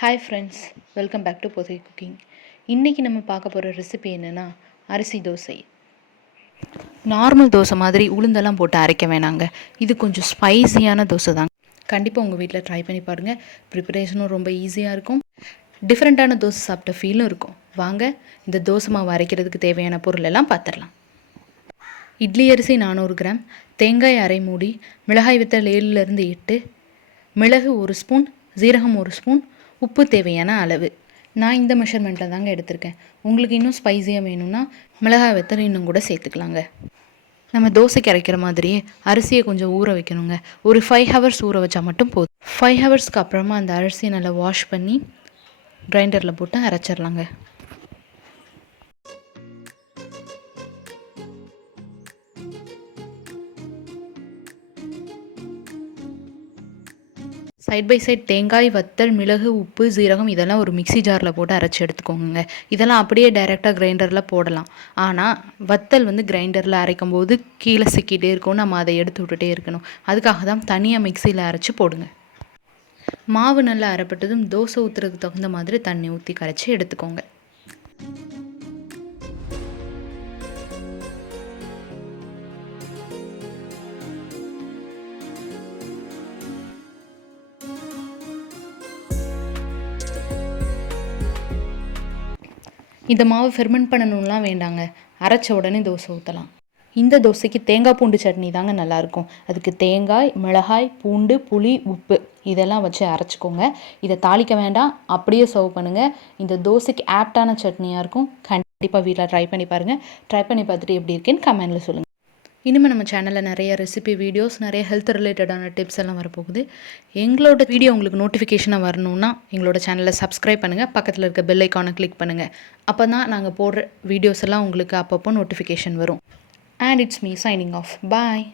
Hi friends, welcome back to Podhigai cooking. இன்றைக்கி நம்ம பார்க்க போகிற ரெசிபி என்னென்னா அரிசி தோசை. நார்மல் தோசை மாதிரி உளுந்தெல்லாம் போட்டு அரைக்க வேணாங்க. இது கொஞ்சம் ஸ்பைஸியான தோசை தாங்க. கண்டிப்பாக உங்கள் வீட்டில் ட்ரை பண்ணி பாருங்கள். ப்ரிப்பரேஷனும் ரொம்ப ஈஸியாக இருக்கும். டிஃப்ரெண்ட்டான தோசை சாப்பிட்ட ஃபீலும் இருக்கும். வாங்க இந்த தோசை மாவு அரைக்கிறதுக்கு தேவையான பொருள் எல்லாம் பார்த்துடலாம். இட்லி அரிசி 400 கிராம், தேங்காய் அரை மூடி, மிளகாய் வத்தல் 7லேருந்து 8, மிளகு 1 ஸ்பூன், ஜீரகம் 1 ஸ்பூன், உப்பு தேவையான அளவு. நான் இந்த மெஷர்மெண்ட்டில் தாங்க எடுத்திருக்கேன். உங்களுக்கு இன்னும் ஸ்பைஸியாக வேணும்னா மிளகாய் வத்தல் இன்னும் கூட சேர்த்துக்கலாங்க. நம்ம தோசைக்கு அரைக்கிற மாதிரியே அரிசியை கொஞ்சம் ஊற வைக்கணுங்க. ஒரு 5 ஹவர்ஸ் ஊற வச்சா மட்டும் போதும். 5 ஹவர்ஸ்க்கு அப்புறமா அந்த அரிசியை நல்லா வாஷ் பண்ணி கிரைண்டரில் போட்டு அரைச்சிடலாங்க. சைட் பை சைட் தேங்காய், வத்தல், மிளகு, உப்பு, ஜீரகம் இதெல்லாம் ஒரு மிக்சி ஜாரில் போட்டு அரைச்சி எடுத்துக்கோங்க. இதெல்லாம் அப்படியே டைரெக்டாக கிரைண்டரில் போடலாம். ஆனால் வத்தல் கிரைண்டரில் அரைக்கும் போது கீழே சிக்கிட்டே இருக்கும். நம்ம அதை எடுத்து விட்டுட்டே இருக்கணும். அதுக்காக தான் தனியாக மிக்சியில் அரைச்சி போடுங்க. மாவு நல்லா அரைப்பட்டதும் தோசை ஊற்றுறதுக்கு தகுந்த மாதிரி தண்ணி ஊற்றி கரைச்சி எடுத்துக்கோங்க. இந்த மாவு ஃபெர்மெண்ட் பண்ணணும்லாம் வேண்டாங்க. அரைச்ச உடனே தோசை ஊற்றலாம். இந்த தோசைக்கு தேங்காய் பூண்டு சட்னி தாங்க நல்லாயிருக்கும். அதுக்கு தேங்காய், மிளகாய், பூண்டு, புளி, உப்பு இதெல்லாம் வச்சு அரைச்சிக்கோங்க. இதை தாளிக்க வேண்டாம், அப்படியே சர்வ் பண்ணுங்கள். இந்த தோசைக்கு ஆப்டான சட்னியாக இருக்கும். கண்டிப்பாக வீட்டில் ட்ரை பண்ணி பாருங்கள். ட்ரை பண்ணி பார்த்துட்டு எப்படி இருக்குன்னு கமெண்டில் சொல்லுங்கள். இனிமேல் நம்ம சேனலில் நிறைய ரெசிபி வீடியோஸ், நிறைய ஹெல்த் ரிலேட்டடான டிப்ஸ் எல்லாம் வரப்போகுது. எங்களோட வீடியோ உங்களுக்கு நோட்டிஃபிகேஷனாக வரணுன்னா எங்களோட சேனலை சப்ஸ்கிரைப் பண்ணுங்கள். பக்கத்தில் இருக்க பெல் ஐக்கானை கிளிக் பண்ணுங்கள். அப்போ தான் நாங்கள் போடுற வீடியோஸ் எல்லாம் உங்களுக்கு அப்பப்போ நோட்டிஃபிகேஷன் வரும். And it's me signing off. Bye.